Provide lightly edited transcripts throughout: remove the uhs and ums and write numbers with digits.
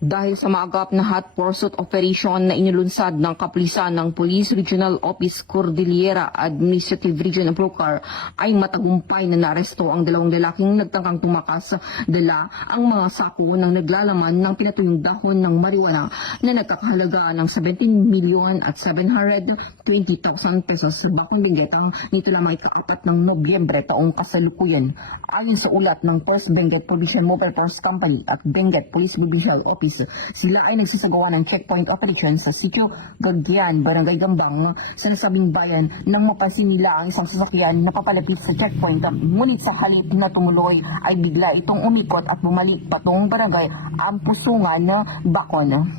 Dahil sa maagap na hot pursuit operation na inilunsad ng kapulisan ng Police Regional Office Cordillera Administrative Region of Bulacan ay matagumpay na naaresto ang dalawang lalaking nagtangkang tumakas dala ang mga sako ng naglalaman ng pinatuyong dahon ng marijuana na nagkakahalaga ng 17,720,000 pesos. Bakong Benguetang nito lamang ika-4 ng Nobyembre taong kasalukuyan. Ayon sa ulat ng First Benguet Provincial Mobile Force Company at Benguet Police Provincial Office, sila ay nagsasagawa ng checkpoint operation sa Sitio Gordian, Barangay Gambang sa nasabing bayan nang mapansin nila ang isang sasakyan na papalapit sa checkpoint. Ngunit sa halip na tumuloy ay bigla itong umikot at bumalik patong barangay Ampusungan, Bacon.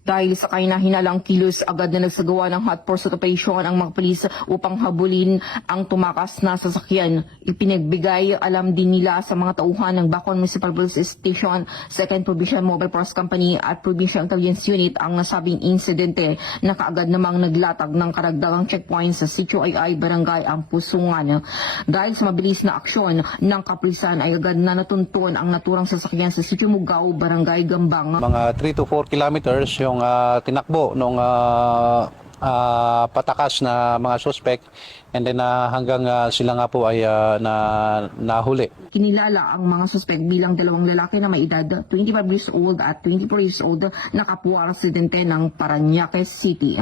Dahil sa kahina-hinalang kilos, agad na nagsagawa ng hot pursuit operation ang mga pulis upang habulin ang tumakas na sasakyan. Ipinagbigay alam din nila sa mga tauhan ng Bacon Municipal Police Station, 2nd Provincial Mobile Force Company at Provincial Intelligence Unit ang nasabing insidente na kaagad namang naglatag ng karagdagang checkpoint sa Sitio Ay Barangay Ampusungan. Dahil sa mabilis na aksyon ng kapulisan ay agad na natuntun ang naturang sasakyan sa Sitio Mugaw, Barangay Gambang. Mga 3 to 4 kilometers yung tinakbo ng patakas na mga suspect, and then hanggang sila nga po ay nahuli. Kinilala ang mga suspect bilang dalawang lalaki na may edad 25 years old at 24 years old na kapwa residente ng Parañaque City.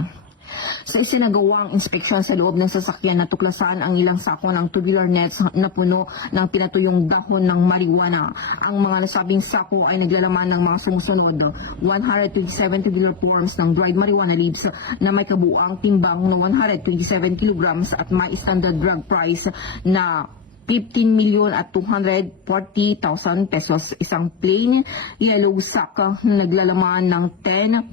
Sa isinagawang inspeksyon sa loob ng sasakyan, natuklasan ang ilang sako ng tubular nets na puno ng pinatuyong dahon ng marijuana. Ang mga nasabing sako ay naglalaman ng mga sumusunod: 127 tubular forms ng dried marijuana leaves na may kabuang timbang na 127 kilograms at may standard drug price na 15,240,000 pesos. Isang plain yellow sack na naglalaman ng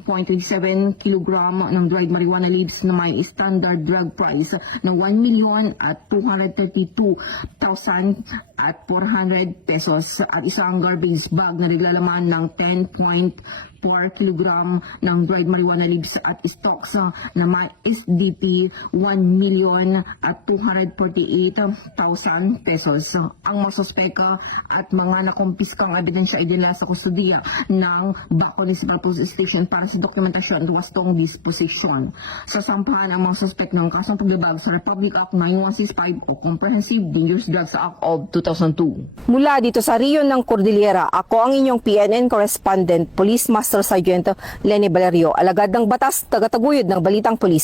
10.27 kilogram ng dried marijuana leaves na may standard drug price na 1,232,400 pesos at isang garbage bag na naglalaman ng 10.4 kilogram ng dried marijuana leaves at stocks na may SDP 1,248,000 pesos. Ang mga suspeka at mga nakumpiskang ebidensya ay dinala sa kustudiya ng Bacon Municipal Police Station para sa dokumentasyon at wastong disposition. Sasampahan ang mga suspek ng kasong paglabag sa Republic Act 9165 o Comprehensive Dangerous Drugs Act of 2002. Mula dito sa Riyon ng Cordillera, ako ang inyong PNN correspondent, Police Master Sergeant Lenny Valerio, alagad ng batas, tagataguyod ng Balitang Pulis.